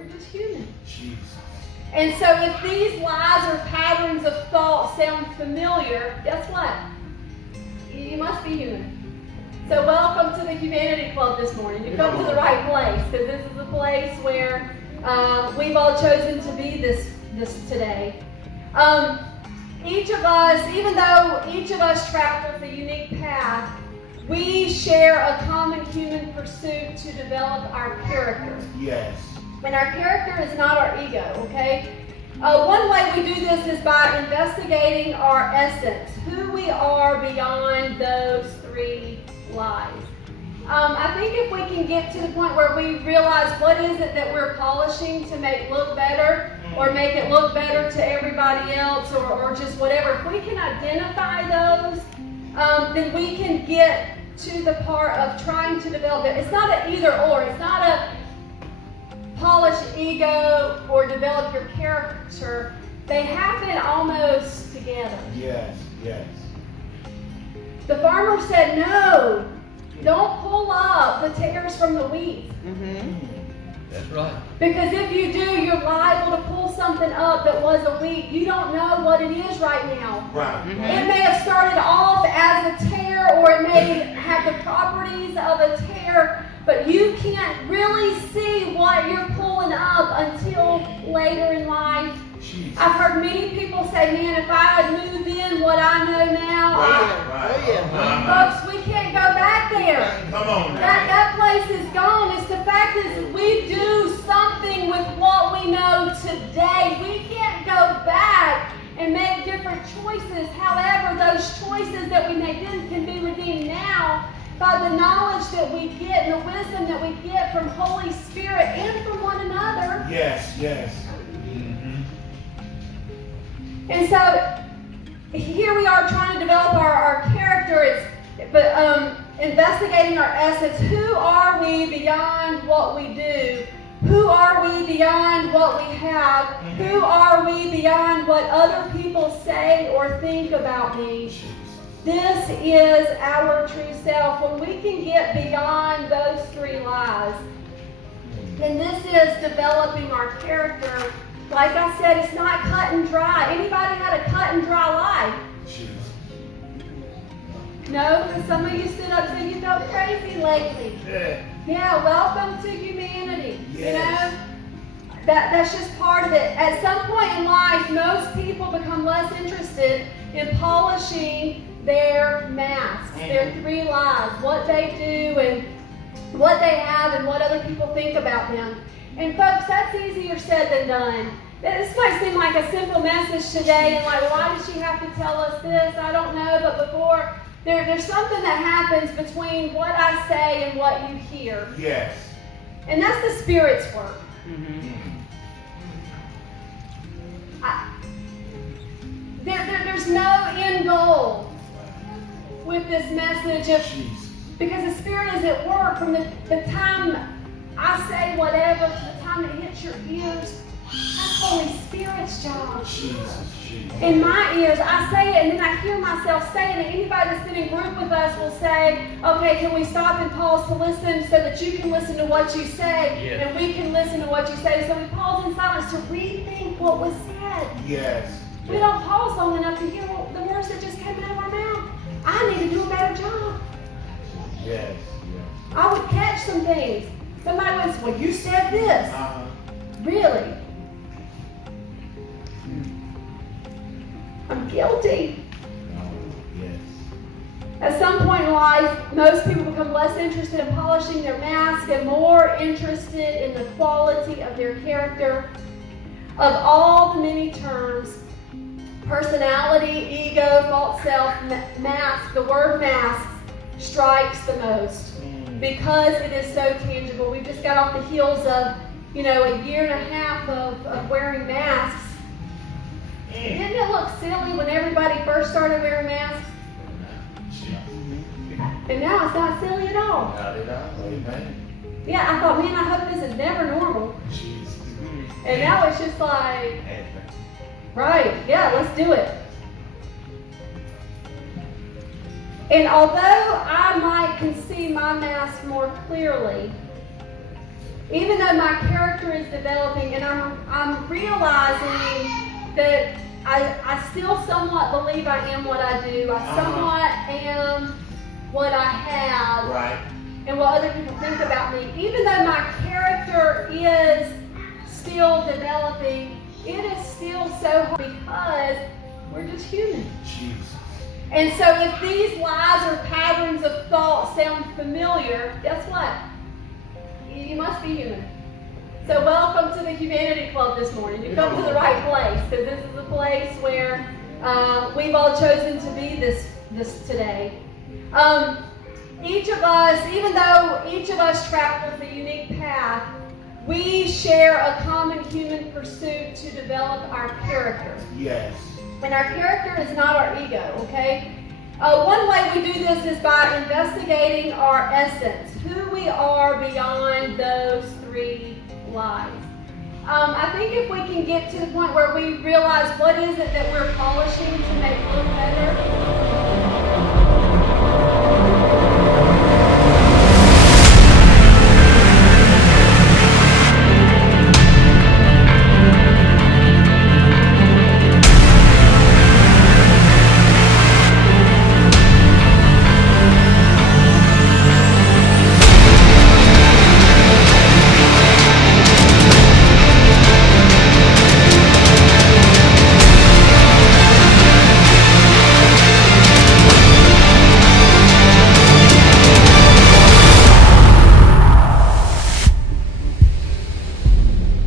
We're just human. Jesus. And so if these lies or patterns of thought sound familiar, guess what? You must be human. So welcome to the Humanity Club this morning. You come to the right place, because this is a place where we've all chosen to be this today. Each of us, even though each of us travels a unique path, we share a common human pursuit to develop our character. Yes. And our character is not our ego, okay? One way we do this is by investigating our essence, who we are beyond those three lies. I think if we can get to the point where we realize what is it that we're polishing to make look better, or make it look better to everybody else, or just whatever, if we can identify those, then we can get to the part of trying to develop it. It's not an either or. It's not a polish ego or develop your character. They happen almost together. Yes, yes. The farmer said, no, don't pull up the tares from the wheat. Mm-hmm. That's right. Because if you do, you're liable to pull something up that was a wheat. You don't know what it is right now. Right. Mm-hmm. It may have started off as a tear, or it may have the properties of a tear, but you can't really see what you're pulling up until later in life. Jesus. I've heard many people say, man, if I knew then what I know now, folks, we can't go back there. Come on now. That place is gone. It's the fact is we do something with what we know today. We can't go back and make different choices. However, those choices that we make then can be redeemed now by the knowledge that we get and the wisdom that we get from Holy Spirit and from one another. Yes, yes. And so here we are trying to develop our character, investigating our essence. Who are we beyond what we do? Who are we beyond what we have? Who are we beyond what other people say or think about me? This is our true self. When we can get beyond those three lies, then this is developing our character. Like I said, it's not cut and dry. Anybody had a cut and dry life? No? Because some of you stood up and said you felt crazy lately. Yeah, welcome to humanity. Yes. You know? That's just part of it. At some point in life, most people become less interested in polishing their masks, their three lies, what they do and what they have and what other people think about them. And folks, that's easier said than done. This might seem like a simple message today, and like, why does she have to tell us this? I don't know, but before, there's something that happens between what I say and what you hear. Yes. And that's the Spirit's work. Mm-hmm. There's no end goal with this message of, because the Spirit is at work from the time I say whatever to the time it hits your ears. That's Holy Spirit's job. In my ears, I say it and then I hear myself saying it. Anybody that's been in group with us will say, okay, can we stop and pause to listen so that you can listen to what you say and we can listen to what you say. So we pause in silence to rethink what was said. Yes. We don't pause long enough to hear the words that just came out of our mouth. I need to do a better job. Yes. I would catch some things. Somebody would say, well, you said this. Really? I'm guilty. Yes. At some point in life, most people become less interested in polishing their mask and more interested in the quality of their character. Of all the many terms, personality, ego, false self, mask, the word mask strikes the most because it is so tangible. We just got off the heels of, a year and a half of wearing masks. Didn't it look silly when everybody first started wearing masks? And now it's not silly at all. Not at all. Amen. Yeah, I thought, man, I hope this is never normal. And now it's just like, right, yeah, let's do it. And although I might can see my mask more clearly, even though my character is developing, and I'm realizing that I still somewhat believe I am what I do. I somewhat am what I have. Right. And what other people think about me. Even though my character is still developing, it is still so hard because we're just human. Jesus. And so if these lies or patterns of thought sound familiar, guess what? You must be human. So welcome to the Humanity Club this morning. You've come to the right place, because this is a place where we've all chosen to be this today. Each of us, even though each of us travels a unique path, we share a common human pursuit to develop our character. Yes. And our character is not our ego, okay? One way we do this is by investigating our essence, who we are beyond those three lies. I think if we can get to the point where we realize what is it that we're polishing to make look better,